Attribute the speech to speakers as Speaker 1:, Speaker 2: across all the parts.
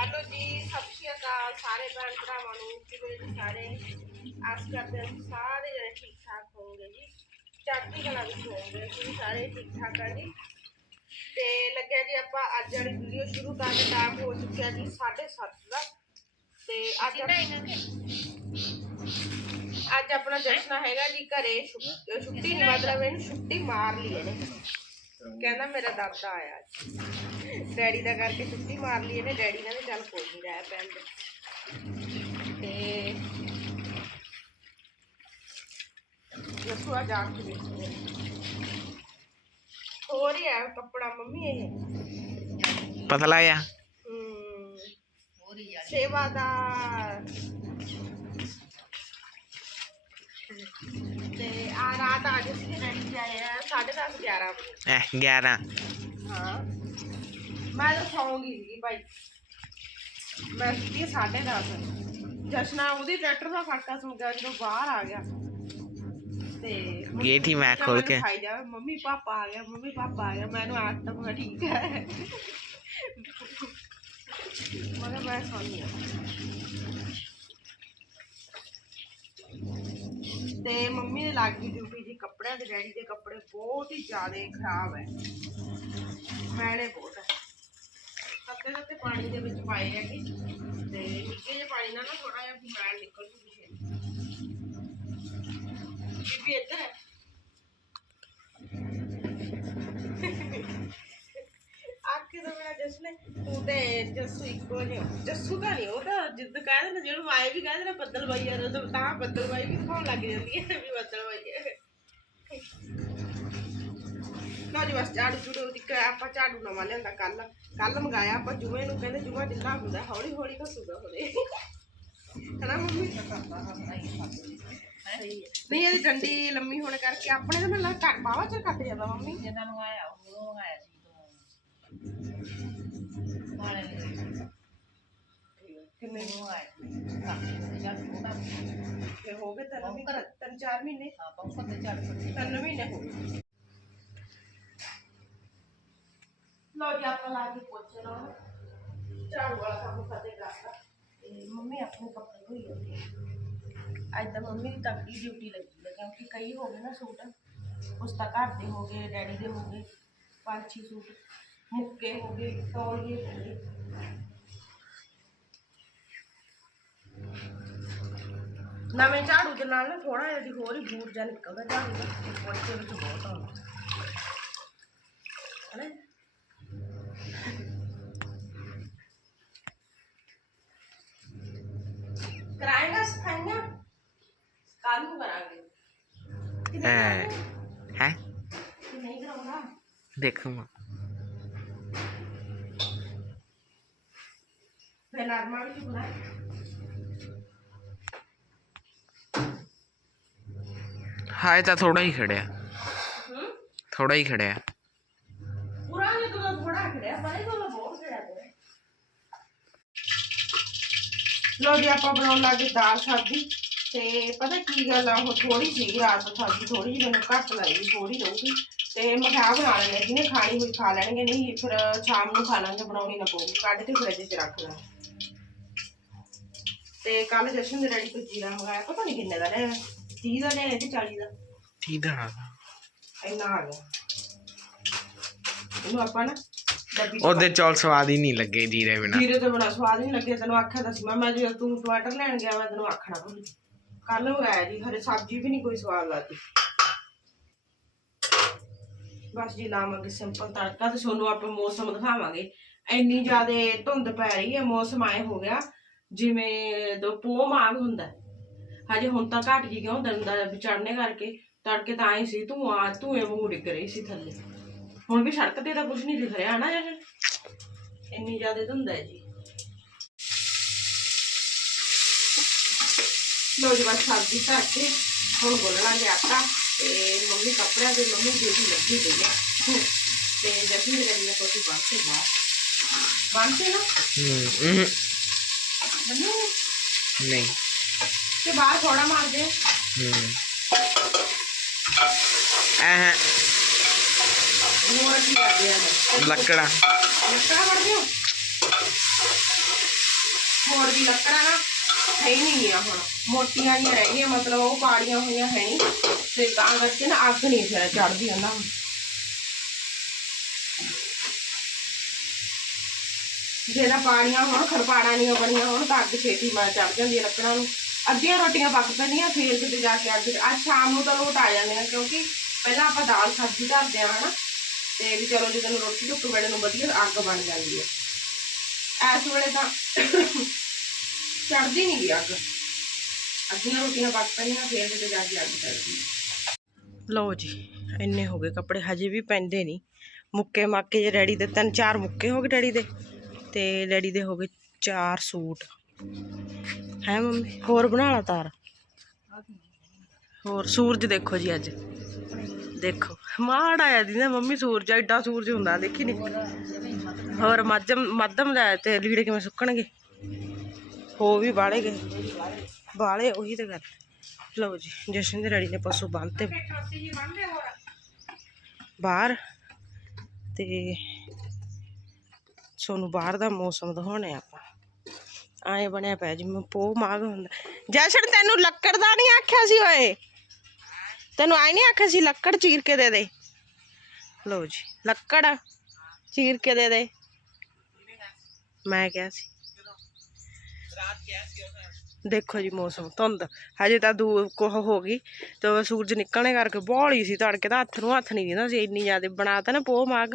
Speaker 1: Hello ਜੀ ਸਤਿ ਸ਼੍ਰੀ ਅਕਾਲ ਸਾਰੇ ਭੈਣ ਭਰਾਵਾਂ ਨੂੰ ਕਿਵੇਂ ਜੀ ਸਾਰੇ ਆਸ ਕਰਦੇ ਹਾਂ ਕਿ ਸਾਰੇ ਜਣੇ ਠੀਕ ਠਾਕ ਹੋਣਗੇ ਜੀ ਚੜ੍ਹਦੀ ਕਲਾ ਵਿੱਚ ਹੋਣਗੇ ਅਸੀਂ ਵੀ ਸਾਰੇ ਠੀਕ ਠਾਕ ਆ ਜੀ ਤੇ ਲੱਗਿਆ ਜੀ ਆਪਾਂ ਅੱਜ ਵਾਲੀ ਵੀਡੀਓ ਸ਼ੁਰੂ ਕਰਨ ਦਾ ਟਾਈਮ ਹੋ ਚੁੱਕਿਆ ਜੀ 7:30 ਦਾ ਤੇ ਅੱਜ ਅੱਜ ਆਪਣਾ ਜਸ਼ਨ ਹੈਗਾ ਜੀ ਘਰੇ ਛੁ- ਛੁੱਟੀ ਨਹੀਂ ਮਤਲਬ ਇਹਨੂੰ ਛੁੱਟੀ ਮਾਰ ਲਈ ਇਹਨੇ ਕਹਿੰਦਾ ਮੇਰਾ ਦਾਦਾ ਆਇਆ ਅੱਜ। ਡੈਡੀ ਦਾ ਕਰਕੇ ਛੁੱਟੀ ਮਾਰ ਲਈ ਇਹਨੇ ਡੈਡੀ ਕਹਿੰਦੇ ਚੱਲ ਕੋਈ ਨਹੀਂ ਰਹਿ ਪੈਣ ਦੇ। ਤੇ ਜਸੂ ਆ ਜਾ ਕੇ ਹੋਰ ਹੀ ਕੱਪੜਾ ਮੰਮੀ ਇਹ।
Speaker 2: ਪਤਲਾ ਆ
Speaker 1: ਹਮ, ਸੇਵਾਦਾਰ। ਤੇ ਆ ਰਾਤ ਆ ਜਿਸ ਦੀ ਰੈਡੀ ਆਏ ਆ 10:30 11 ਵਜੇ।
Speaker 2: ਐ 11
Speaker 1: ਹਾਂ। ਮੈਂ ਤਾਂ ਸੌਂਗੀ ਸੀ ਭਾਈ। ਮੈਂ ਸੁੱਤੀ ਸਾਢੇ ਦਸ। ਜਸ਼ਨਾ ਉਹਦੀ ਟਰੈਕਟਰ ਦਾ ਖੜਕਾ ਸੁਣ ਗਿਆ ਜਦੋਂ ਬਾਹਰ ਆ ਗਿਆ। ਤੇ
Speaker 2: ਗੇਟ ਹੀ ਮੈਂ ਖੋਲ ਕੇ
Speaker 1: ਖਾਈ ਜਾ ਮੰਮੀ ਪਾਪਾ ਆ ਗਿਆ ਮੰਮੀ ਪਾਪਾ ਆ ਗਿਆ। ਮੈਨੂੰ ਆਟ ਤਾਂ ਮੈਂ ਠੀਕ ਹੈ। ਮਗਰ ਮੈਂ ਹਾਂ ਤੇ ਮੰਮੀ ਨੇ ਲੱਗ ਗਈ ਡਿਊਟੀ ਜੀ ਕੱਪੜਿਆਂ ਦੇ ਡੈਡੀ ਦੇ ਕੱਪੜੇ ਬਹੁਤ ਹੀ ਜ਼ਿਆਦਾ ਖਰਾਬ ਹੈ। ਮੈਲੇ ਬਹੁਤ ਹੈ ਹੱਤੇ ਹੱਤੇ ਪਾਣੀ ਦੇ ਵਿੱਚ ਪਾਏ ਹੈਗੇ। ਤੇ ਨਿੱਕੇ ਜਿਹੇ ਪਾਣੀ ਨਾਲ ਨਾ ਥੋੜਾ ਜਿਹਾ ਮੈਲ ਨਿਕਲ ਜੂਗੀ ਛੇ ਬੀਬੀ ਇੱਧਰ ਹੈ ਆਕੇ ਤਾਂ ਮੇਰਾ ਜਸਨੇ ਤੂੰ ਤੇ ਜੱਸੂ ਇੱਕੋ ਜਿਹਾ ਜੱਸੂ ਤਾਂ ਨਹੀਂ, ਉਹ ਤਾਂ ਜਿੱਦ ਕਹਿੰਦੇ ਨੇ ਜਿਹਨੂੰ ਆਏ ਵੀ ਕਹਿੰਦੇ ਨੇ ਬੱਦਲ ਬਾਈ ਆ ਤਾਂ ਤਾਂ ਬੱਦਲ ਬਾਈ ਵੀ ਖਾਣ ਲੱਗ ਜਾਂਦੀ ਹੈ, ਵੀ ਬੱਦਲ ਬਾਈ ਹੈ। ਲਓ ਜੀ ਬਸ ਝਾੜੂ ਝੂੜੂ ਦੀ ਆਪਾਂ ਝਾੜੂ ਨਵਾਂ ਲਿਆਂਦਾ ਕੱਲ। ਕੱਲ ਮੰਗਾਇਆ ਆਪਾਂ ਜੁਮੇ ਨੂੰ ਕਹਿੰਦੇ ਜੁਮਾ ਢਿੱਲਾ ਹੁੰਦਾ ਹੌਲੀ ਹੌਲੀ ਘਸੂਗਾ ਹੋਰੇ ਹਨਾ ਮੰਮੀ? ਨਹੀਂ ਇਹਦੀ ਡੰਡੀ ਲੰਮੀ ਹੋਣ ਕਰਕੇ ਆਪਣੇ ਤਾਂ ਮੈਨੂੰ ਘੱਟ ਬਾਵਾ ਚ ਕੱਟ ਜਾਂਦਾ ਮੰਮੀ।
Speaker 3: ਜਿਨ੍ਹਾਂ ਨੂੰ ਆਇਆ ਉਹ ਆਇਆ ਸੀ ਤੋਂ
Speaker 1: ਕਿੰਨੇ
Speaker 3: ਨੂੰ ਆਇਆ
Speaker 1: ਤੇ ਹੋ ਗਏ ਤਿੰਨ ਮਹੀਨੇ ਤਿੰਨ ਚਾਰ ਮਹੀਨੇ।
Speaker 3: ਹਾਂ ਪੰਪਰ ਤੇ ਚੜ ਪੜੀ
Speaker 1: ਤਿੰਨ ਮਹੀਨੇ ਹੋ ਗਏ। ਲੋ ਜੀ ਆਪਾਂ ਲਾ ਕੇ ਪੋਚੇ ਲਾਉਣਾ ਝਾੜੂ ਵਾਲਾ ਕੰਮ ਫਤੇ ਕਰਦਾ ਤੇ ਮੰਮੀ ਆਪਣੇ ਕੱਪੜੇ ਧੋਈ ਜਾਂਦੀ ਹੈ ਅੱਜ ਤਾਂ ਮੰਮੀ ਦੀ ਤਕੜੀ ਡਿਊਟੀ ਲੱਗੀ ਹੈ ਕਿਉਂਕਿ ਕਈ ਹੋ ਗਏ ਨਾ ਸੂਟ ਉਸ ਤਾਂ ਘਰ ਦੇ ਹੋ ਗਏ ਡੈਡੀ ਦੇ ਹੋ ਗਏ ਪੰਜ ਛੇ ਸੂਟ ਮੁੱਕੇ ਹੋ ਗਏ ਤੌਲੀਏ ਹੋ ਗਏ ਨਵੇਂ ਝਾੜੂ ਦੇ ਨਾਲ ਨਾ ਥੋੜਾ ਜਿਹਾ ਦੀ ਹੋਰ ਹੀ ਬੂਟ ਜਿਹਾ ਨਿਕਲਦਾ ਝਾੜੂ ਦਾ ਤੇ ਪੋਚੇ ਵਿੱਚ ਬਹੁਤ ਆਉਂਦਾ ਹੈ ਸਫਾਈਆਂ ਕੱਲ ਨੂੰ ਕਰਾਂਗੇ। ਕਿੰਨੇ
Speaker 2: ਐ
Speaker 1: ਕਰਾਂਗੇ?
Speaker 2: ਹੈ?
Speaker 1: ਕਿ ਨਹੀਂ ਕਰਾਉਂਦਾ?
Speaker 2: ਦੇਖੂਗਾ।
Speaker 1: ਫਿਰ ਨਰਮਾ ਵੀ ਚੁਗਣਾ
Speaker 2: ਹਾਏ ਤਾਂ ਥੋੜਾ ਹੀ ਖੜਿਆ। ਥੋੜਾ ਹੀ ਖੜਿਆ
Speaker 1: ਪੂਰਾ ਨਹੀਂ ਤੂੰ ਥੋੜਾ ਖੜਿਆ ਬੜੇ ਕੋਲ ਬਹੁਤ ਖੜਿਆ ਤੇ ਲੋ ਜੀ ਆਪਾਂ ਬਣਾਉਣ ਲੱਗੇ ਦਾਲ ਸਬਜ਼ੀ ਤੇ ਪਤਾ ਕੀ ਗੱਲ ਆ ਉਹ ਥੋੜੀ ਸੀ ਰਾਤ ਨੂੰ ਸਬਜ਼ੀ ਥੋੜੀ ਜਿਹੀ ਮੈਨੂੰ ਘੱਟ ਲੱਗੀ ਥੋੜੀ ਰਹੂਗੀ ਤੇ ਮੈਂ ਕਿਹਾ ਬਣਾ ਲੈਣੇ ਜਿਹਨੇ ਖਾਣੀ ਹੋਈ ਖਾ ਲੈਣਗੇ ਨਹੀਂ ਫਿਰ ਸ਼ਾਮ ਨੂੰ ਖਾ ਲਾਂਗੇ ਬਣਾਉਣੀ ਨਾ ਪਊਗੀ। ਕੱਢ ਕੇ ਫਰਿੱਜ 'ਚ ਰੱਖ ਲਾਂ। ਤੇ ਕੱਲ ਜਸ਼ਨ ਦੇ ਡੈਡੀ ਤੋਂ ਜੀਰਾ ਮੰਗਾਇਆ ਪਤਾ ਨਹੀਂ ਕਿੰਨੇ ਦਾ ਲਿਆ 30 ਦਾ ਲਿਆ ਤੇ 40 ਦਾ?
Speaker 2: ਠੀਕ ਦਾ।
Speaker 1: ਇੰਨਾ ਆ ਗਿਆ। ਇਹਨੂੰ ਆਪਾਂ ਨਾ
Speaker 2: ਉਹਦੇ ਚੌਲ ਸਵਾਦ ਹੀ ਨਹੀਂ ਲੱਗੇ ਜੀਰੇ ਬਿਨਾ।
Speaker 1: ਜੀਰੇ ਤੋਂ ਬੜਾ ਸਵਾਦ ਨਹੀਂ ਲੱਗਿਆ ਤੈਨੂੰ ਆਖਿਆ ਤਾਂ ਸੀ ਮੈਂ ਮੈਂ ਜਦੋਂ ਤੂੰ ਟਮਾਟਰ ਲੈਣ ਗਿਆ ਮੈਂ ਤੈਨੂੰ ਆਖਣਾ ਭੁੱਲ ਕੱਲ ਨੂੰ ਆਇਆ ਜੀ ਹਰੇ ਸਬਜ਼ੀ ਵੀ ਨਹੀਂ ਕੋਈ ਸਵਾਦ ਲੱਗਦੀ। ਬਸ ਜੀ ਲਾਵਾਂਗੇ ਸਿੰਪਲ ਤੜਕਾ ਤੇ ਤੁਹਾਨੂੰ ਆਪਾਂ ਮੌਸਮ ਦਿਖਾਵਾਂਗੇ। ਇੰਨੀ ਜ਼ਿਆਦੇ ਧੁੰਦ ਪੈ ਰਹੀ ਹੈ ਮੌਸਮ ਆਏ ਹੋ ਗਿਆ ਜਿਵੇਂ ਦੋ ਪੋਹ ਮਾਗ ਹੁੰਦਾ। ਹਜੇ ਹੁਣ ਤਾਂ ਘਟ ਗਈ ਕਿਉਂ ਦਿਨ ਦਾ ਵਿਚੜਨੇ ਕਰਕੇ। ਤੜਕੇ ਤਾਂ ਆਈ ਸੀ ਤੂੰ ਆ ਤੂੰ ਇਹ ਡਿੱਗ ਰਹੀ ਸੀ ਥੱਲੇ। ਹੁਣ ਵੀ ਸੜਕ ਤੇ ਤਾਂ ਕੁਝ ਨਹੀਂ ਦਿਖ ਰਿਹਾ ਨਾ ਜਸ਼ਨ ਇੰਨੀ ਜ਼ਿਆਦਾ ਧੁੰਦ ਹੈ ਜੀ। ਲੋ ਜੀ ਬਸ ਸਬਜ਼ੀ ਧਰ ਕੇ ਹੁਣ ਗੁੰਨ ਲਾਂਗੇ ਆਟਾ ਤੇ ਮੰਮੀ ਕੱਪੜਿਆਂ ਦੇ ਮੰਮੀ ਡਿਊਟੀ ਲੱਗੀ ਹੋਈ ਹੈ ਤੇ ਜਸ਼ਨ ਦੇ ਲਈ ਕੋਈ ਬਾਤ ਤੇ ਬਾਹਰ ਬੰਨਤੇ ਨਾ?
Speaker 2: ਹੂੰ ਨਹੀਂ।
Speaker 1: ਤੇ ਬਾਹਰ ਥੋੜਾ ਮਾਰ ਦੇ।
Speaker 2: ਹੂੰ। ਐ
Speaker 1: ਹੋਰ ਕੀ ਕਰਦੇ ਆ
Speaker 2: ਲੱਕੜਾ
Speaker 1: ਲੱਕੜਾ ਵੜ ਦਿਓ ਵੀ ਲੱਕੜਾਂ ਨਾ ਹੈ ਹੀ ਨਹੀਂ ਗੀਆਂ ਹੁਣ ਮੋਟੀਆਂ ਜਿਹੀਆਂ ਰਹਿ ਗਈਆਂ ਮਤਲਬ ਉਹ ਪਾੜੀਆਂ ਹੋਈਆਂ ਹੈ ਨਹੀਂ ਤੇ ਤਾਂ ਕਰਕੇ ਨਾ ਅੱਗ ਨਹੀਂ ਫਿਰ ਚੜਦੀ ਉਹਨਾਂ ਨੂੰ ਜੇ ਤਾਂ ਪਾਣੀਆਂ ਹੋਣ ਖਰਪਾੜਾਂ ਨਹੀਂ ਬਣੀਆਂ ਹੋਣ ਤਾਂ ਅੱਗ ਛੇਤੀ ਮਾਰ ਚੜ ਜਾਂਦੀ ਹੈ ਲੱਕੜਾਂ ਨੂੰ ਅੱਧੀਆਂ ਰੋਟੀਆਂ ਪੱਕ ਪੈਂਦੀਆਂ ਫੇਰ ਕਿਤੇ ਜਾ ਕੇ ਅੱਗ ਅੱਜ ਸ਼ਾਮ ਨੂੰ ਤਾਂ ਲੋਟ ਆ ਜਾਂਦੇ ਆ ਕਿਉਂਕਿ ਪਹਿਲਾਂ ਆਪਾਂ ਦਾਲ ਸਬਜ਼ੀ ਧਰਦੇ ਆ ਹਨਾ ਤੇ ਵੀ ਚਲੋ ਜਦੋਂ ਰੋਟੀ ਟੁੱਕ ਵੇਲੇ ਨੂੰ ਵਧੀਆ ਅੱਗ ਬਣ ਜਾਂਦੀ ਹੈ। ਇਸ ਵੇਲੇ ਤਾਂ ਚੜਦੀ ਨਹੀਂ ਗਈ ਅੱਗ। ਅੱਧੀਆਂ ਰੋਟੀਆਂ ਪੱਕ ਪੈਂਦੀਆਂ ਫੇਰ ਕਿਤੇ ਜਾ ਕੇ ਅੱਗ ਚੜਦੀ ਲਓ ਜੀ, ਇੰਨੇ ਹੋ ਗਏ ਕੱਪੜੇ, ਹਜੇ ਵੀ ਪੈਂਦੇ ਨਹੀਂ। ਮੁੱਕੇ ਮਾਕੇ ਜੇ ਡੈਡੀ ਦੇ, ਤਿੰਨ ਚਾਰ ਮੁੱਕੇ ਹੋ ਗਏ ਡੈਡੀ ਦੇ। ਤੇ ਡੈਡੀ ਦੇ ਹੋ ਗਏ ਚਾਰ ਸੂਟ। ਹੈ ਮੰਮੀ? ਹੋਰ ਬਣਾ ਲਾ ਤਾਰ? ਹੋਰ ਸੂਰਜ ਦੇਖੋ ਜੀ ਅੱਜ। ਦੇਖੋ, ਮਾੜ ਆਇਆ ਦੀ ਨਾ, ਮੰਮੀ ਸੂਰਜ ਐਡਾ ਸੂਰਜ ਹੁੰਦਾ, ਦੇਖੀ ਨਹੀਂ ਹੋਰ ਮੱਧਮ ਮੱਧਮ ਦਾ ਤੇ ਲੀੜੇ ਕਿਵੇਂ ਸੁੱਕਣਗੇ? ਹੋ ਵੀ ਬਾਲੇ ਗਏ। ਬਾਲੇ ਉਹੀ ਤੇ ਗੱਲ। ਲਓ ਜੀ, ਜਸ਼ਨ ਦੇ ਡੈਡੀ ਨੇ ਪਸ਼ੂ ਬੰਨਤੇ। ਬਾਹਰ। ਤੇ ਸੋਨੂੰ ਬਾਹਰ ਦਾ ਮੌਸਮ ਦਿਖਾਉਣੇ ਆਪਾਂ। ਆਏ ਬਣਿਆ ਪਿਆ ਜਿਵੇਂ ਪੋ ਮਾਗ ਹੁੰਦਾ। ਜਸ਼ਨ ਤੈਨੂੰ ਲੱਕੜ ਦਾ ਨਹੀਂ ਆਖਿਆ ਸੀ ਓਏ? ਤੈਨੂੰ ਆਈ ਨਹੀਂ ਆਖਿਆ ਸੀ ਲੱਕੜ ਚੀਰ ਕੇ ਦੇ ਦੇ। ਲਓ ਜੀ ਲੱਕੜ ਚੀਰ ਕੇ ਦੇ ਦੇ। ਮੈਂ ਕਿਹਾ ਸੀ। ਦੇਖੋ ਜੀ ਮੌਸਮ ਧੁੰਦ। ਹਜੇ ਤਾਂ ਦੂਰ ਕੋਹ ਹੋ ਗਈ ਤੇ ਸੂਰਜ ਨਿਕਲਣੇ ਕਰਕੇ ਬੋਲੀ ਸੀ ਤੜਕੇ ਤਾਂ ਹੱਥ ਨੂੰ ਹੱਥ ਨਹੀਂ ਦਿੰਦਾ ਸੀ ਇੰਨੀ ਜ਼ਿਆਦਾ ਬਣਾਤਾ ਨਾ ਪੋਹ ਮਾਗ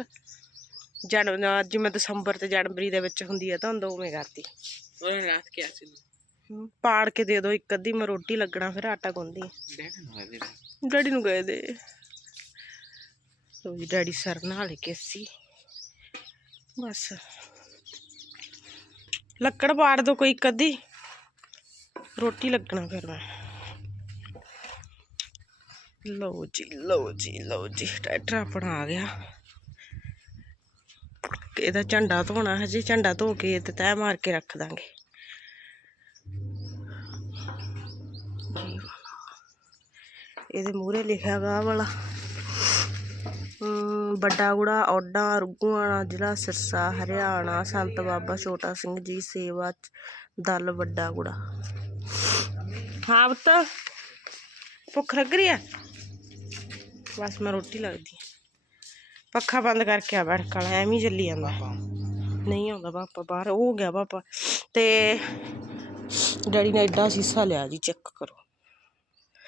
Speaker 1: ਜਨ ਜਿਵੇਂ ਦਸੰਬਰ ਤੇ ਜਨਵਰੀ ਦੇ ਵਿੱਚ ਹੁੰਦੀ ਹੈ ਧੁੰਦ ਉਵੇਂ ਕਰਤੀ।
Speaker 2: ਉਹ ਰਾਤ ਕਿਆ ਸੀ।
Speaker 1: ਹਮ, ਪਾੜ ਕੇ ਦੇ ਦੋ ਇੱਕ ਅੱਧੀ ਮੈਂ ਰੋਟੀ ਲੱਗਣਾ ਫਿਰ ਆਟਾ ਗੁੰਦੀ
Speaker 2: ਡੈਡੀ ਨੂੰ
Speaker 1: ਗਏ ਦੇ। ਲੋ ਜੀ, ਡੈਡੀ ਸਰ ਨਹਾ ਲੈ ਕੇ ਸੀ। ਬਸ। ਲੱਕੜ ਪਾੜ ਦੋ ਕੋਈ ਇੱਕ ਰੋਟੀ ਲੱਗਣਾ ਫਿਰ ਮੈਂ। ਲਓ ਜੀ ਲਓ ਜੀ ਲਓ ਜੀ, ਟਰੈਕਟਰ ਆਪਣਾ ਆ ਗਿਆ। ਇਹਦਾ ਝੰਡਾ ਧੋਣਾ, ਹਜੇ ਝੰਡਾ ਧੋ ਕੇ ਤੇ ਤੈਅ ਮਾਰ ਕੇ ਰੱਖ ਦਾਂਗੇ। ਇਹਦੇ ਮੂਹਰੇ ਲਿਖਿਆ ਗਾ ਵਾਲਾ। ਅਮ, ਵੱਡਾ ਗੁੜਾ ਔਡਾ ਰੁਗੂਆਣਾ ਜ਼ਿਲ੍ਹਾ ਸਿਰਸਾ ਹਰਿਆਣਾ ਸੰਤ ਬਾਬਾ ਛੋਟਾ ਸਿੰਘ ਜੀ ਸੇਵਾ ਦਲ ਵੱਡਾ ਗੁੜਾ ਹਾਂ ਪੁੱਤ ਭੁੱਖ ਲੱਗ ਰਹੀ ਆ? ਬਸ ਮੈਂ ਰੋਟੀ ਲੱਗਦੀ ਪੱਖਾ ਬੰਦ ਕਰਕੇ ਆ ਬੈਠ ਕਾਲਾ ਐਵੇਂ ਚੱਲੀ ਜਾਂਦਾ। ਨਹੀਂ ਆਉਂਦਾ ਪਾਪਾ ਬਾਹਰ ਉਹ ਗਿਆ ਪਾਪਾ। ਤੇ ਡੈਡੀ ਨੇ ਐਡਾ ਸੀਸਾ ਲਿਆ ਜੀ ਚੈੱਕ ਕਰੋ।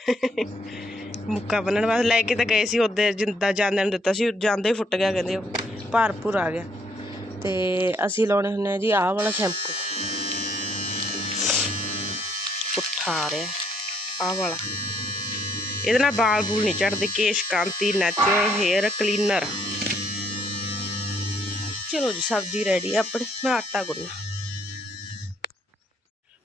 Speaker 1: ਮੁੱਕਾ ਬੰਨਣ ਵਾਸਤੇ ਲੈ ਕੇ ਤਾਂ ਗਏ ਸੀ ਉਹਦੇ ਜਿੰਦਾ ਜਾਂਦੇ ਨੂੰ ਦਿੱਤਾ ਸੀ, ਜਾਂਦੇ ਹੀ ਫੁੱਟ ਗਿਆ ਕਹਿੰਦੇ ਉਹ ਭਾਰ ਭੁਰ ਆ ਗਿਆ। ਤੇ ਅਸੀਂ ਲਾਉਣੇ ਹੁੰਦੇ ਆ ਜੀ ਆਹ ਵਾਲਾ ਸ਼ੈਂਪੂ। ਪੁੱਠਾ ਰਿਹਾ, ਆਹ ਵਾਲਾ। ਇਹਦੇ ਨਾਲ ਵਾਲ ਬੂਲ ਨਹੀਂ ਝੜਦੇ Kesh Kanti natural hair cleaner. ਚਲੋ ਜੀ, ਸਬਜ਼ੀ ਰੈਡੀ ਆ ਆਪਣੀ, ਮੈਂ ਆਟਾ ਗੁੰਨਾ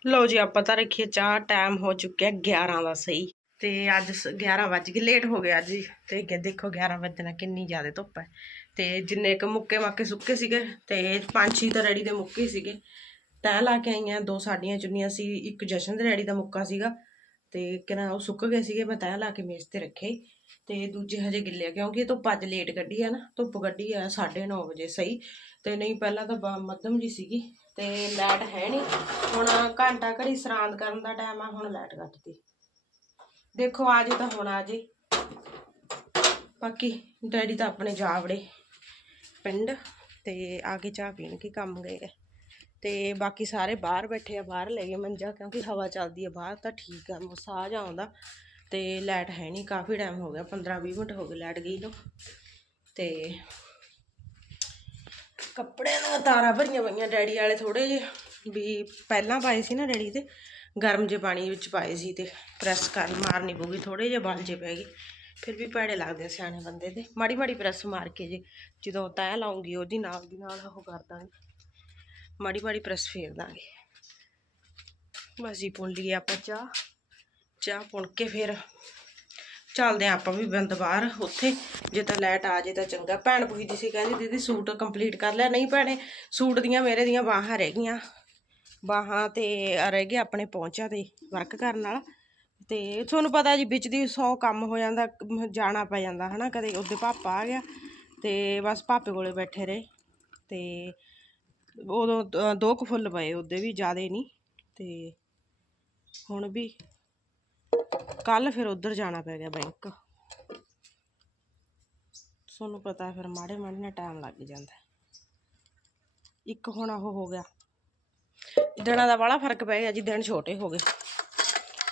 Speaker 1: ਲਓ ਜੀ, ਆਪਾਂ ਤਾਂ ਰੱਖੀਏ ਚਾਹ ਟਾਈਮ ਹੋ ਚੁੱਕਿਆ 11 ਦਾ ਸਹੀ। ਤੇ ਅੱਜ ਸ- 11 ਵੱਜ ਗਏ ਲੇਟ ਹੋ ਗਿਆ ਜੀ ਤੇ ਅੱਗੇ ਦੇਖੋ 11 ਵਜੇ ਕਿੰਨੀ ਜ਼ਿਆਦਾ ਧੁੱਪ ਹੈ। ਤੇ ਜਿੰਨੇ ਕ ਮੁੱਕੇ ਮਾਕੇ ਸੁੱਕੇ ਸੀਗੇ, ਤੇ ਪੰਜ ਛੇ ਤਾਂ ਰੈਡੀ ਦੇ ਮੁੱਕੇ ਸੀਗੇ। ਤੈਅ ਲਾ ਕੇ ਆਈਆਂ, ਦੋ ਸਾਡੀਆਂ ਚੁੰਨੀਆਂ ਸੀ, ਇੱਕ ਜਸ਼ਨ ਦੇ ਰੈਡੀ ਦਾ ਮੁੱਕਾ ਸੀਗਾ। ਤੇ ਕਿਨਾ ਉਹ ਸੁੱਕ ਗਏ ਸੀਗੇ, ਮੈਂ ਤੈਅ ਲਾ ਕੇ ਮੇਜ਼ ਤੇ ਰੱਖੇ। ਤੇ ਦੂਜੇ ਹਜੇ ਗਿੱਲੇ ਕਿਉਂਕਿ ਧੁੱਪ ਅੱਜ ਲੇਟ ਕੱਢੀ ਆ ਨਾ, ਧੁੱਪ ਕੱਢੀ ਆ 9:30 ਵਜੇ ਸਹੀ। ਤੇ ਨਹੀਂ, ਪਹਿਲਾਂ ਤਾਂ ਬ- ਮੱਧਮ ਜੀ ਸੀਗੀ। ਤੇ ਲਾਈਟ ਹੈ ਨਹੀਂ। ਹੁਣ ਘੰਟਾ ਘੜੀ ਸਰਾਂਦ ਕਰਨ ਦਾ ਟਾਈਮ ਆ, ਹੁਣ ਲਾਈਟ ਕੱਟਦੀ ਦੇਖੋ, ਆ ਜੇ ਤਾਂ ਹੁਣ ਆ ਜੇ। ਬਾਕੀ ਡੈਡੀ ਤਾਂ ਆਪਣੇ ਜਾ ਵੜੇ ਪਿੰਡ ਤੇ ਆ ਕੇ ਚਾਹ ਪੀਣ ਕੇ ਕੰਮ ਗਏ ਆ। ਤੇ ਬਾਕੀ ਸਾਰੇ ਬਾਹਰ ਬੈਠੇ ਆ, ਬਾਹਰ ਲੈ ਗਏ ਮੰਜਾ, ਕਿਉਂਕਿ ਹਵਾ ਚੱਲਦੀ ਆ ਬਾਹਰ ਤਾਂ ਠੀਕ ਆ ਮਸਾਜ ਆਉਂਦਾ। ਤੇ ਲਾਈਟ ਹੈ ਨਹੀਂ ਕਾਫੀ ਟਾਈਮ ਹੋ ਗਿਆ 15 20 ਮਿੰਟ ਹੋ ਗਏ ਲਾਈਟ ਗਈ ਨੂੰ। ਤੇ ਕੱਪੜਿਆਂ ਦੀਆਂ ਤਾਰਾਂ ਭਰੀਆਂ ਪਈਆਂ ਡੈਡੀ ਵਾਲੇ ਥੋੜੇ ਜਿਹੇ, ਵੀ ਪਹਿਲਾਂ ਪਾਏ ਸੀ ਨਾ ਡੈਡੀ ਦੇ। ਗਰਮ ਜੇ ਪਾਣੀ ਵਿੱਚ ਪਾਏ ਸੀ ਤੇ ਪ੍ਰੈਸ ਕਰ, ਮਾਰਨੀ ਪਊਗੀ ਥੋੜੇ ਜਿਹੇ ਬਲ ਜੇ ਪੈ ਗਏ। ਫਿਰ ਵੀ ਭੈੜੇ ਲੱਗਦੇ ਸਿਆਣੇ ਬੰਦੇ ਦੇ ਮਾੜੀ ਮਾੜੀ ਪ੍ਰੈਸ ਮਾਰ ਕੇ ਜੇ ਜਦੋਂ ਤੈਅ ਲਾਉਂਗੀ ਉਹਦੀ ਨਾਲ ਦੀ ਨਾਲ ਉਹ ਕਰ ਦਾਂਗੇ। ਮਾੜੀ ਮਾੜੀ ਪ੍ਰੈਸ ਫੇਰ ਦਾਂਗੇ। ਬਸ ਜੀ ਪੁਣ ਲਈਏ ਆਪਾਂ ਚਾਹ। ਚਾਹ ਪੁਣ ਕੇ ਫਿਰ ਚੱਲਦੇ ਹਾਂ ਆਪਾਂ ਵੀ ਬੰਦ ਬਾਹਰ। ਉੱਥੇ ਜੇ ਤਾਂ ਲਾਈਟ ਆ ਜੇ ਤਾਂ ਚੰਗਾ। ਭੈਣ ਪੁੱਛਦੀ ਸੀ, ਕਹਿੰਦੀ, ਦੀਦੀ ਸੂਟ ਕੰਪਲੀਟ ਕਰ ਲਿਆ ਨਹੀਂ ਭੈਣੇ, ਸੂਟ ਦੀਆਂ ਮੇਰੇ ਦੀਆਂ ਬਾਹਾਂ ਰਹਿ ਗਈਆਂ। ਬਾਹਾਂ ਤੇ ਰਹਿ ਗਏ ਆਪਣੇ ਪਹੁੰਚਾ ਤੇ ਵਰਕ ਕਰਨ ਵਾਲਾ ਤੇ ਤੁਹਾਨੂੰ ਪਤਾ ਜੀ ਵਿੱਚ ਦੀ 100 ਕੰਮ ਹੋ ਜਾਂਦਾ, ਜਾਣਾ ਪੈ ਜਾਂਦਾ, ਹਨਾ, ਕਦੇ ਉਹਦੇ ਪਾਪਾ ਆ ਗਿਆ ਤੇ ਬਸ ਪਾਪੇ ਕੋਲੇ ਬੈਠੇ ਰਹੇ। ਤੇ ਉਦੋਂ ਦੋ ਕੁ ਫੁੱਲ ਪਏ, ਉਹਦੇ ਵੀ ਜ਼ਿਆਦੇ ਨਹੀਂ। ਤੇ ਹੁਣ ਵੀ ਕੱਲ ਫਿਰ ਉਧਰ ਜਾਣਾ ਪੈ ਗਿਆ ਬੈਂਕ ਤੁਹਾਨੂੰ ਪਤਾ ਫਿਰ ਮਾੜੇ ਮਾੜੇ ਨਾਲ ਟਾਈਮ ਲੱਗ ਜਾਂਦਾ। ਇੱਕ ਹੁਣ ਉਹ ਹੋ ਗਿਆ। ਦਿਨਾਂ ਦਾ ਬੜਾ ਫ਼ਰਕ ਪੈ ਗਿਆ ਜੀ, ਦਿਨ ਛੋਟੇ ਹੋ ਗਏ।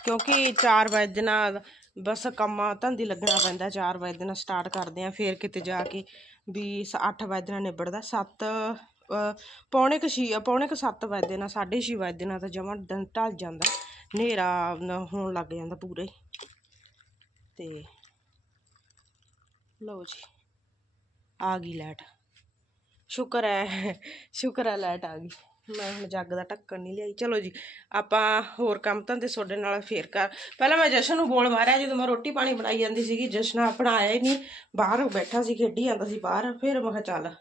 Speaker 1: ਕਿਉਂਕਿ 4 ਵਜੇ ਨਾਲ ਬਸ ਕੰਮਾਂ ਧੰਦੀ ਲੱਗਣਾ ਪੈਂਦਾ 4 ਵਜੇ ਨਾਲ ਸਟਾਰਟ ਕਰਦੇ ਆ ਫਿਰ ਕਿਤੇ ਜਾ ਕੇ ਵੀ 8 ਵਜੇ ਨਾਲ ਨਿਬੜਦਾ 7 ਪੌਣੇ ਕੁ ਛੇ, ਪੌਣੇ ਕੁ 7 ਵਜੇ ਨਾਲ 6:30 ਵਜੇ ਨਾਲ ਤਾਂ ਜਮਾਂ ਦਿਨ ਢਲ ਜਾਂਦਾ, ਹਨੇਰਾ ਹੋਣ ਲੱਗ ਜਾਂਦਾ ਪੂਰੇ ਤੇ ਲਓ ਜੀ, ਆ ਗਈ ਲਾਈਟ ਸ਼ੁਕਰ ਹੈ ਸ਼ੁਕਰ ਹੈ ਲਾਈਟ ਆ ਗਈ। ਮੈਂ ਹੁਣ ਜੱਗ ਦਾ ਢੱਕਣ ਨਹੀਂ ਲਿਆਈ। ਚਲੋ ਜੀ, ਆਪਾਂ ਹੋਰ ਕੰਮ ਧੰਦੇ ਤੁਹਾਡੇ ਨਾਲ ਫੇਰ ਕਰ। ਪਹਿਲਾਂ ਮੈਂ ਜਸ਼ਨ ਨੂੰ ਬੋਲ ਮਾਰਿਆ, ਜਦੋਂ ਮੈਂ ਰੋਟੀ ਪਾਣੀ ਬਣਾਈ ਜਾਂਦੀ ਸੀਗੀ, ਜਸ਼ਨ ਆਪਣਾ ਆਇਆ ਹੀ ਨਹੀਂ। ਬਾਹਰ ਬੈਠਾ ਸੀ, ਖੇਡੀ ਜਾਂਦਾ ਸੀ ਬਾਹਰ। ਫਿਰ ਮੈਂ ਕਿਹਾ ਚੱਲ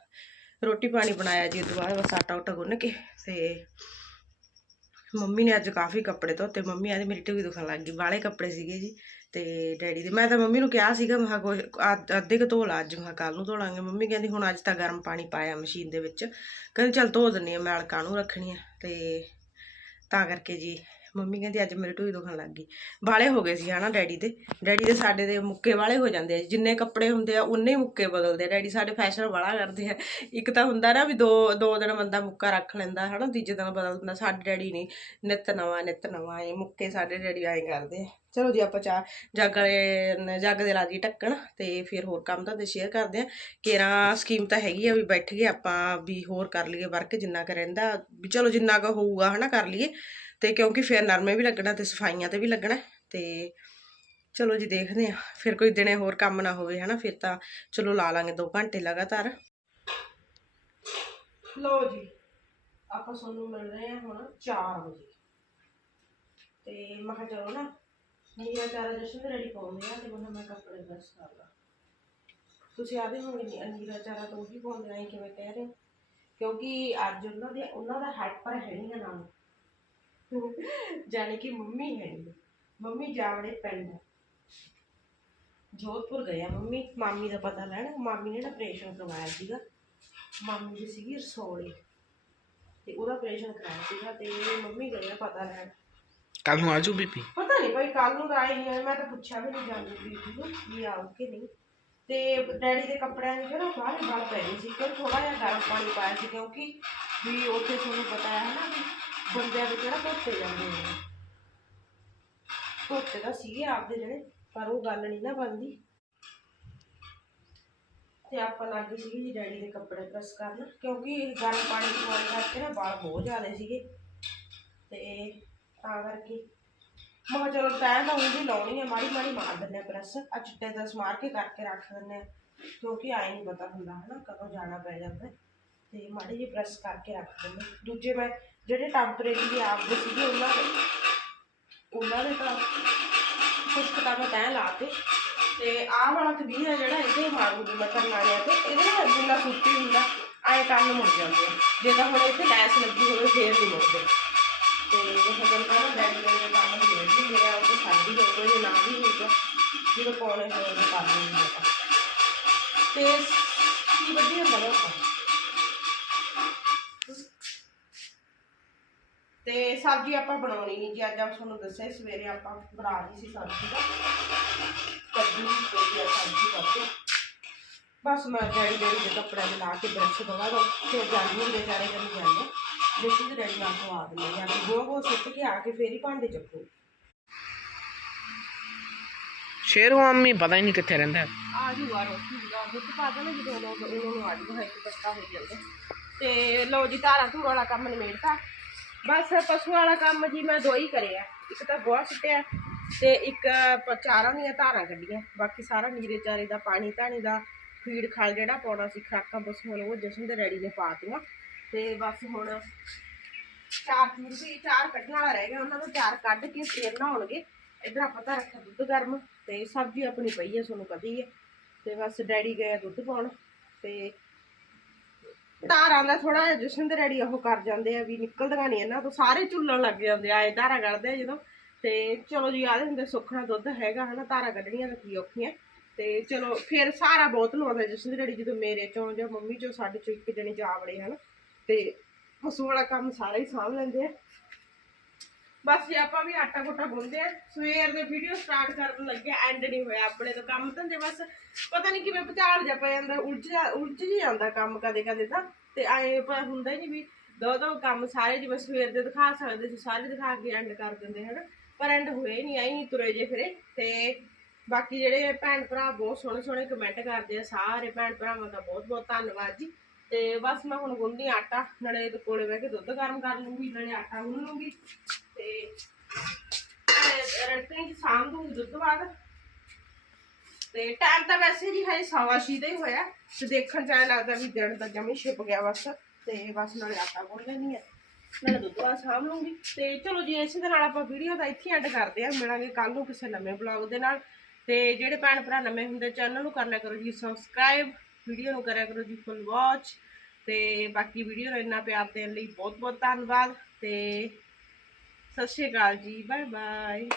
Speaker 1: ਰੋਟੀ ਪਾਣੀ ਬਣਾਇਆ ਜੀ, ਉਦੋਂ ਬਾਅਦ ਬਸ ਆਟਾ ਉਟਾ ਗੁੰਨ ਕੇ ਤੇ ਮੰਮੀ ਨੇ ਅੱਜ ਕਾਫੀ ਕੱਪੜੇ ਧੋਤੇ, ਮੰਮੀ ਆਦੀ ਮੇਰੀ ਢੂਈ ਦੁਖਣ ਲੱਗ ਗਈ, ਵਾਲੇ ਕੱਪੜੇ ਸੀਗੇ ਜੀ ਤੇ ਡੈਡੀ ਦੇ, ਮੈਂ ਤਾਂ ਮੰਮੀ ਨੂੰ ਕਿਹਾ ਸੀਗਾ, ਮੈਂ ਕਿਹਾ ਅੱਧ- ਅੱਧੇ ਕੁ ਧੋ ਲਾ, ਅੱਜ ਮੈਂ ਕੱਲ ਨੂੰ ਧੋ ਲਾਂਗੇ, ਮੰਮੀ ਕਹਿੰਦੀ ਹੁਣ ਅੱਜ ਤਾਂ ਗਰਮ ਪਾਣੀ ਪਾਇਆ ਮਸ਼ੀਨ ਦੇ ਵਿੱਚ, ਕਹਿੰਦੀ ਚੱਲ ਧੋ ਦਿੰਨੀ ਆ ਮੈਲ ਕਾਹਨੂੰ ਰੱਖਣੀ ਆ ਤੇ ਤਾਂ ਕਰਕੇ ਜੀ ਮੰਮੀ ਕਹਿੰਦੀ ਅੱਜ ਮੇਰੇ ਢੂਈ ਦੁਖਣ ਲੱਗ ਗਈ। ਬਾਲੇ ਹੋ ਗਏ ਸੀ ਹਨਾ ਡੈਡੀ ਦੇ। ਡੈਡੀ ਦੇ ਸਾਡੇ ਦੇ ਮੁੱਕੇ ਵਾਲੇ ਹੋ ਜਾਂਦੇ ਆ। ਜਿੰਨੇ ਕੱਪੜੇ ਹੁੰਦੇ ਆ, ਉਨੇ ਹੀ ਮੁੱਕੇ ਬਦਲਦੇ ਆ। ਡੈਡੀ ਸਾਡੇ ਫੈਸ਼ਨ ਵਾਲਾ ਕਰਦੇ ਆ। ਇੱਕ ਤਾਂ ਹੁੰਦਾ ਨਾ ਵੀ ਦੋ ਦੋ ਦਿਨ ਬੰਦਾ ਮੁੱਕਾ ਰੱਖ ਲੈਂਦਾ ਹਨਾ, ਤੀਜੇ ਦਿਨ ਬਦਲ ਦਿੰਦਾ। ਸਾਡੇ ਡੈਡੀ ਨਹੀਂ। ਨਿੱਤ ਨਵਾਂ ਨਿੱਤ ਨਵਾਂ ਇਹ ਮੁੱਕੇ ਸਾਡੇ ਡੈਡੀ ਐਂ ਕਰਦੇ ਆ। ਚਲੋ ਜੀ, ਆਪਾਂ ਚਾਹ ਜੱਗ ਵਾਲੇ ਜੱਗ ਦੇ ਲਾਜੀ ਢੱਕਣ ਤੇ ਫਿਰ ਹੋਰ ਕੰਮ ਤਾਂ ਸ਼ੇਅਰ ਕਰਦੇ ਆ। ਕੇਰਾ ਸਕੀਮ ਤਾਂ ਹੈਗੀ ਆ ਵੀ ਬੈਠ ਗਏ ਆਪਾਂ ਵੀ ਹੋਰ ਕਰ ਲਈਏ ਵਰਕ ਜਿੰਨਾ ਕੁ ਰਹਿੰਦਾ। ਵੀ ਚਲੋ ਜਿੰਨਾ ਕੁ ਹੋਊਗਾ ਹਨਾ, ਕਰ ਲਈਏ। ਤੇ ਕਿਉਂਕਿ ਫਿਰ ਨਰਮੇ ਵੀ ਲੱਗਣਾ ਤੇ ਸਫਾਈਆਂ ਤੇ ਵੀ ਲੱਗਣਾ, ਤੇ ਚਲੋ ਜੀ ਦੇਖਦੇ ਆ ਫਿਰ ਕੋਈ ਦਿਨੇ ਹੋਰ ਕੰਮ ਨਾ ਹੋਵੇ, ਹਨਾ, ਫਿਰ ਤਾਂ ਚਲੋ ਲਾ ਲਾਂਗੇ 2 ਘੰਟੇ ਲਗਾਤਾਰ। ਲਓ ਜੀ, ਆਪਾਂ ਤੁਹਾਨੂੰ ਮਿਲ ਰਹੇ ਆ ਹੁਣ 4 ਵਜੇ। ਤੇ ਮੈਂ ਕਿਹਾ ਚਲੋ ਨਾ ਨੀਰਾ ਚਾਰਾ ਜਸ਼ਨ ਦੇ ਰੈਡੀ ਪਾਉਂਦੇ ਆ, ਤੇ ਮੈਂ ਮੈਂ ਕੱਪੜੇ ਪ੍ਰੈਸ ਕਰ ਲਾਂ। ਤੁਸੀਂ ਆਦੇ ਹੋਗੇ ਨਹੀਂ ਨੀਰਾ ਚਾਰਾ ਤਾਂ ਉਹੀ ਪਾਉਂਦੇ ਆਏ ਕਿਵੇਂ ਕਹਿ ਰਹੇ ਕਿਉਂਕਿ ਅੱਜ ਉਹਨਾਂ ਦੇ ਉਹਨਾਂ ਦਾ ਹੈਲਪਰ ਹੈ ਨਹੀਂ ਨਾਲ। ਜਾਣੀ ਕਿ ਮੰਮੀ ਹੈ ਮੰਮੀ ਜਾਵੜੇ ਪਿੰਡ ਜੋਧਪੁਰ ਗਏ ਆ ਮੰਮੀ। ਮਾਮੀ ਦਾ ਪਤਾ ਲੈਣ। ਮਾਮੀ ਨੇ ਨਾ ਆਪਰੇਸ਼ਨ ਕਰਵਾਇਆ ਸੀਗਾ। ਮਾਮੀ ਦੀ ਸੀਗੀ ਰਸੋਲੀ। ਤੇ ਉਹਦਾ ਆਪਰੇਸ਼ਨ ਕਰਾਇਆ ਸੀਗਾ ਤੇ ਮੰਮੀ ਗਏ ਆ ਪਤਾ ਲੈਣ।
Speaker 2: ਕੱਲ ਨੂੰ ਆਜੂ ਬੀਬੀ?
Speaker 1: ਪਤਾ ਨਹੀਂ ਭਾਈ ਕੱਲ ਨੂੰ ਤਾਂ ਆਏ ਨਹੀਂ ਮੈਂ ਤਾਂ ਪੁੱਛਿਆ ਵੀ ਨਹੀਂ ਜਾਂਦੀ ਬੀਬੀ ਨੂੰ ਵੀ ਆਉ ਕਿ ਨਹੀਂ। ਤੇ ਡੈਡੀ ਦੇ ਕੱਪੜਿਆਂ ਦੀ ਜਿਹੜਾ ਬਾਹਰ ਬਲ ਪੈ ਸੀ। ਕਿ ਥੋੜਾ ਜਿਹਾ ਗਰਮ ਪਾਣੀ ਪਾਇਆ ਸੀ ਕਿਉਂਕਿ ਵੀ ਉੱਥੇ ਤੁਹਾਨੂੰ ਪਤਾ ਹੈ ਨਾ ਵੀ ਬੰਦਿਆਂ ਦੇ ਕਿਹੜਾ ਧੋਤੇ ਜਾਂਦੇ ਨੇ? ਧੋਤੇ ਤਾਂ ਸੀਗੇ ਆਪਦੇ ਜਿਹੜੇ, ਪਰ ਉਹ ਗੱਲ ਨਹੀਂ ਨਾ ਬਣਦੀ। ਤੇ ਆਪਾਂ ਲੱਗ ਗਏ ਸੀਗੇ ਜੀ ਡੈਡੀ ਦੇ ਕੱਪੜੇ ਪ੍ਰੈਸ ਕਰਨ, ਕਿਉਂਕਿ ਗਰਮ ਪਾਣੀ ਪਾਉਣ ਕਰਕੇ ਨਾ ਵਾਲ ਬਹੁਤ ਜ਼ਿਆਦਾ ਸੀਗੇ। ਤੇ ਤਾਂ ਕਰਕੇ ਮੈਂ ਚਲੋ ਤੈਅ ਤਾਂ ਉਂਝ ਲਾਉਣੀ ਹੈ ਮਾੜੀ ਮਾੜੀ ਮਾਰ ਦਿੰਦੇ ਆ ਪ੍ਰੈਸ, ਆ ਚਿੱਟੇ ਦਾ ਸਮਾਰ ਕੇ ਕਰਕੇ ਰੱਖ ਦਿੰਦੇ ਆ, ਕਿਉਂਕਿ ਆਏ ਨਹੀਂ ਪਤਾ ਹੁੰਦਾ ਹਨਾ, ਕਦੋਂ ਜਾਣਾ ਪੈ ਜਾਂਦਾ। ਤੇ ਮਾੜੀ ਜਿਹੀ ਪ੍ਰੈਸ ਕਰਕੇ ਰੱਖ ਦਿੰਦੇ ਦੂਜੇ ਮੈਂ ਜਿਹੜੇ ਟੈਂਪਰੇਰੀ ਦੇ ਆਪਦੇ ਸੀਗੇ, ਉਹਨਾਂ ਦੇ ਉਹਨਾਂ ਦੇ ਤਾਂ ਕੁਝ ਤਾਂ ਮੈਂ ਤੈਅ ਲਾਤੇ ਤੇ ਆਹ ਵਾਲਾ ਕਬੀਰ ਹੈ ਜਿਹੜਾ ਇਹਦੇ ਮਾਰੂਗੀ ਮੈਂ ਕਰਨ ਤੇ ਇਹਦੇ ਨਾਲ ਜਿੰਨਾ ਸੁੱਤੀ ਹੁੰਦਾ ਐਂ ਕੰਨ ਮੁੜ ਜਾਂਦੇ ਜੇ ਤਾਂ ਹੁਣ ਇੱਥੇ ਲੈਸ ਲੱਗੀ ਹੋਵੇ, ਫੇਰ ਨਹੀਂ ਮੁੜਦੇ। ਤੇ ਉਹ ਜਦੋਂ ਨਾ ਡੈਡੀ ਦੇ ਕੰਮ ਨਹੀਂ ਹੋਈ ਮੇਰਾ ਉਹ ਸਾਡੀ ਹੋਊਗਾ ਜੇ ਨਾ ਵੀ ਹੋ ਗਿਆ। ਜਦੋਂ ਪਾਉਣੇ ਹੋਏ ਤਾਂ ਕਰ ਲੈਂਦੇ ਤੇ ਕੀ ਵਧੀਆ ਹੁੰਦਾ ਤੇ ਸਬਜ਼ੀ ਆਪਾਂ ਬਣਾਉਣੀ ਨਹੀਂ ਜੀ ਅੱਜ ਆਪਾਂ ਤੁਹਾਨੂੰ ਦੱਸਿਆ ਸਵੇਰੇ ਆਪਾਂ ਬਣਾ ਲਈ ਸੀ ਸਬਜ਼ੀ ਦਾ। ਕੱਦੂ ਕੋਈ ਸਬਜ਼ੀ ਕਰਦੇ ਬਸ ਮੈਂ ਡੈਡੀ ਡੈਡੀ ਦੇ ਕੱਪੜਿਆਂ ਦੇ ਲਾ ਕੇ ਬਰਸ਼ ਦਵਾ ਦੋ ਫਿਰ ਜਾਂਦੀ ਹੁੰਦੇ ਸਾਰੇ ਜਣ ਜਾਂਦੇ। ਜਿਸ ਦੇ ਡੈਡੀ ਨਾਲ ਖਵਾ ਦਿੰਦੇ ਜਾਂ ਕਿ ਗੋਹ ਗੋਹ ਸੁੱਟ ਕੇ ਆ ਕੇ ਫੇਰ ਹੀ ਭਾਂਡੇ ਚੱਕੋ।
Speaker 2: ਸ਼ੇਰੂ ਮੰਮੀ ਪਤਾ ਹੀ ਨਹੀਂ ਕਿੱਥੇ ਰਹਿੰਦਾ।
Speaker 1: ਆ ਜੂਗਾ ਰੋਟੀ ਦਾ ਦੁੱਧ ਪਾ ਦੇਣਾ ਜਦੋਂ ਉਹਨਾਂ ਨੂੰ ਉਹਨਾਂ ਨੂੰ ਆ ਜੂਗਾ ਇੱਕ ਪੱਕਾ ਹੋ ਜਾਂਦਾ। ਤੇ ਲਓ ਜੀ ਧਾਰਾਂ ਧੂਰ ਵਾਲਾ ਕੰਮ ਨਿਬੇੜਤਾ। ਬਸ ਪਸ਼ੂ ਵਾਲਾ ਕੰਮ ਜੀ ਮੈਂ ਦੋ ਹੀ ਕਰਿਆ ਇੱਕ ਤਾਂ ਗੋਹਾ ਸੁੱਟਿਆ ਤੇ ਇੱਕ ਚਾਰਾਂ ਦੀਆਂ ਧਾਰਾਂ ਕੱਢੀਆਂ। ਬਾਕੀ ਸਾਰਾ ਨੀਰੇ ਚਾਰੇ ਦਾ, ਪਾਣੀ ਧਾਣੀ ਦਾ, ਫੀਡ ਖਾਲ ਜਿਹੜਾ ਪਾਉਣਾ ਸੀ ਖਰਾਕਾਂ ਪਸੂਆਂ ਹੁਣ ਉਹ ਜਸ਼ਨ ਦੇ ਰੈਡੀ ਨੇ ਪਾਤੀਆਂ ਤੇ ਬਸ ਹੁਣ ਚਾਰ ਚੂਰ ਵੀ, ਚਾਰ ਕੱਢਣ ਵਾਲਾ ਰਹਿ ਗਿਆ। ਉਹਨਾਂ ਨੂੰ ਚਾਰ ਕੱਢ ਕੇ ਫੇਰ ਨਹਾਉਣਗੇ। ਇਧਰ ਆਪਾਂ ਤਾਂ ਰੱਖਿਆ ਦੁੱਧ ਗਰਮ ਤੇ ਸਬਜ਼ੀ ਆਪਣੀ ਪਈ ਹੈ ਤੁਹਾਨੂੰ ਪਤਾ ਹੀ ਹੈ ਤੇ ਬਸ ਡੈਡੀ ਗਏ ਦੁੱਧ ਪਾਉਣ ਤੇ ਧਾਰਾਂ ਦਾ ਥੋੜਾ ਜਿਹਾ ਜਸ਼ਨ ਦੇ ਡੈਡੀ ਉਹ ਕਰ ਜਾਂਦੇ ਆ ਵੀ ਨਿਕਲਦੀਆਂ ਨਹੀਂ ਇਹਨਾਂ ਤੋਂ, ਸਾਰੇ ਝੁੱਲਣ ਲੱਗ ਜਾਂਦੇ ਆ ਧਾਰਾਂ ਕੱਢਦੇ ਆ ਜਦੋਂ। ਤੇ ਚਲੋ ਜੀ ਆਦੇ ਹੁੰਦੇ ਸੁੱਖਣਾ ਦੁੱਧ ਹੈਗਾ ਹਨਾ, ਧਾਰਾਂ ਕੱਢਣੀਆਂ ਤਾਂ ਕੀ ਔਖੀਆਂ। ਤੇ ਚਲੋ ਫਿਰ ਸਾਰਾ ਬਹੁਤ ਲਾਉਂਦਾ ਜਸ਼ਨ ਦੇ ਡੈਡੀ ਜਦੋਂ ਮੇਰੇ ਚੋਂ ਜਾਂ ਮੰਮੀ ਚੋਂ, ਸਾਡੇ ਚੋਂ ਇੱਕ ਜਣੇ ਜਾ ਵੜੇ ਹਨ। ਤੇ ਪਸ਼ੂ ਵਾਲਾ ਕੰਮ ਸਾਰਾ ਹੀ ਸਾਂਭ ਲੈਂਦੇ ਆ। ਬਸ ਜੇ ਆਪਾਂ ਵੀ ਆਟਾ ਕੋਟਾ ਗੁੰਨਦੇ ਆ, ਸਵੇਰ ਦੇ ਵੀਡੀਓ ਸਟਾਰਟ ਕਰਨ ਲੱਗੇ ਐਂਡ ਨਹੀਂ ਹੋਇਆ ਆਪਣੇ ਤੋਂ ਕੰਮ ਧੰਦੇ ਬਸ। ਪਤਾ ਨਹੀਂ ਕਿਵੇਂ ਪਚਾਲ ਜਾ ਪੈ ਜਾਂਦਾ, ਉਲਝ ਉਲਝ ਜੀ ਜਾਂਦਾ ਕੰਮ ਕਦੇ ਕਦੇ ਤਾਂ। ਤੇ ਐ ਪਰ ਹੁੰਦਾ ਹੀ ਨਹੀਂ ਵੀ ਦੋ ਦੋ ਕੰਮ ਸਾਰੇ ਜਿਵੇਂ ਸਵੇਰ ਦੇ ਦਿਖਾ ਸਕਦੇ ਸੀ, ਸਾਰੇ ਦਿਖਾ ਕੇ ਐਂਡ ਕਰ ਦਿੰਦੇ ਹਨ। ਪਰ ਐਂਡ ਹੋਏ ਨਹੀਂ ਆਈ ਤੁਰੇ ਜੇ ਫਿਰੇ। ਤੇ ਬਾਕੀ ਜਿਹੜੇ ਭੈਣ ਭਰਾ ਬਹੁਤ ਸੋਹਣੇ ਸੋਹਣੇ ਕਮੈਂਟ ਕਰਦੇ ਆ, ਸਾਰੇ ਭੈਣ ਭਰਾਵਾਂ ਦਾ ਬਹੁਤ ਬਹੁਤ ਧੰਨਵਾਦ ਜੀ। ਤੇ ਬਸ ਮੈਂ ਹੁਣ ਗੁੰਦੀ ਆਟਾ, ਨਾਲੇ ਕੋਲੇ ਬਹਿ ਕੇ ਦੁੱਧ ਗਰਮ ਕਰ ਲੂੰਗੀ, ਨਾਲੇ ਆਟਾ ਗੁੰਨ ਲੂੰਗੀ। ਤੇ ਰੜਕਣੀ ਚ ਸ਼ਾਮ ਨੂੰ ਦੁੱਧ ਬਾਅਦ ਤੇ ਟਾਈਮ ਤਾਂ ਵੈਸੇ ਜੀ ਹਜੇ ਸਵਾ ਛੇ ਦਾ ਹੀ ਹੋਇਆ। ਤੇ ਦੇਖਣ ਚ ਐਂ ਲੱਗਦਾ ਵੀ ਦਿਨ ਤਾਂ ਜਮੀ ਛਿਪ ਗਿਆ ਬਸ। ਤੇ ਬਸ ਨਾਲੇ ਆਟਾ ਗੁੰਨ ਲੈਣੀ ਆ ਨਾਲੇ ਦੁੱਧ ਬਾਅਦ ਸਾਂਭ ਲੂੰਗੀ ਤੇ ਚਲੋ ਜੀ, ਇਸੇ ਦੇ ਨਾਲ ਆਪਾਂ ਵੀਡੀਓ ਦਾ ਇੱਥੇ ਐਂਡ ਕਰਦੇ ਆ ਮਿਲਾਂਗੇ ਕੱਲ ਨੂੰ ਕਿਸੇ ਨਵੇਂ ਬਲੌਗ ਦੇ ਨਾਲ। ਤੇ ਜਿਹੜੇ ਭੈਣ ਭਰਾ ਨਵੇਂ ਹੁੰਦੇ ਚੈਨਲ ਨੂੰ ਕਰ ਲਿਆ ਕਰੋ ਜੀ ਸਬਸਕ੍ਰਾਈਬ ਵੀਡੀਓ ਨੂੰ ਕਰਿਆ ਕਰੋ ਜੀ ਫੁੱਲ ਵਾਚ ਤੇ ਬਾਕੀ ਵੀਡੀਓ ਨੂੰ ਇੰਨਾ ਪਿਆਰ ਦੇਣ ਲਈ ਬਹੁਤ ਬਹੁਤ ਧੰਨਵਾਦ। ਤੇ ਸਤਿ ਸ਼੍ਰੀ ਅਕਾਲ ਜੀ ਬਾਏ ਬਾਏ